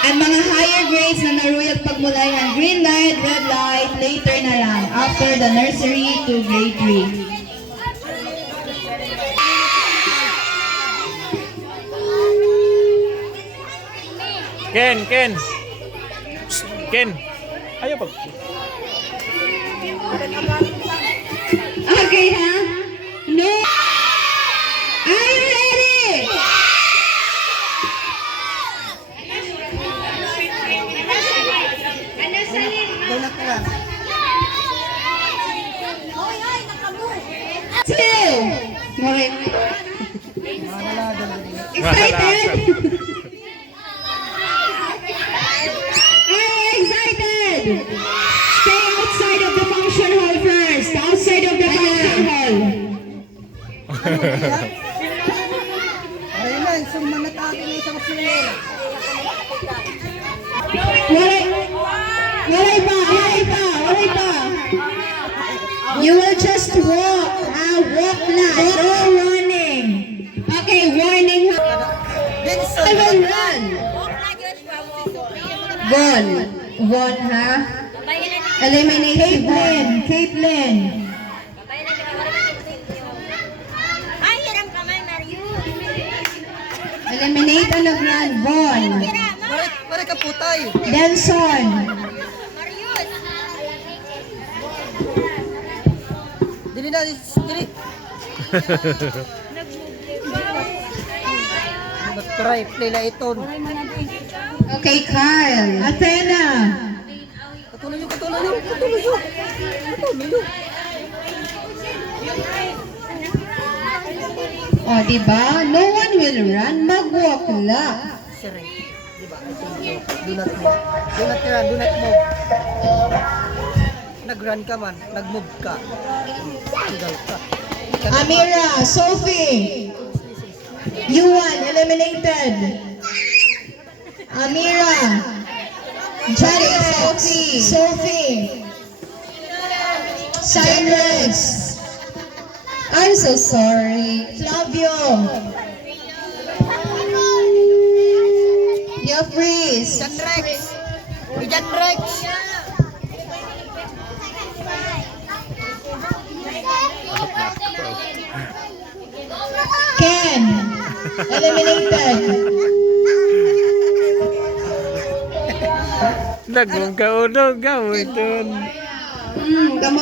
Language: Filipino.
Ang mga higher grades na naruyag pagmulay ng green light, red light, later na lang, after the nursery to grade 3. Ken, Ken. Ken. Ayaw pag. Okay, ha? No. Are you ready? Two. Excited? Excited! Stay outside of the function hall first. Outside of the function hall. Ayun, sumanatagi na isang sinela. Walay pa. You will just walk. Walk na. No running. Okay, warning. I will run. One, ha? Eliminate Caitlin. Eliminate ang nag-run. Von. Mari ka putay. Delson. Dili na, dili. Try, play na iton. Okay, Kyle. Athena. Katuloy nyo. O, diba? No one will run. Mag-walk lang. Sire, diba? Do not move. Do not move. Nag-run ka man, nag-move ka. Sigal ka. Amira, Sophie. Yuan, eliminated. Amira. Janet, Sophie. Cyrus. I'm so sorry. Flavio. Jeffries. Jan Rex. Ken. Eliminated. Nagmong kaunog gawin doon. Kamu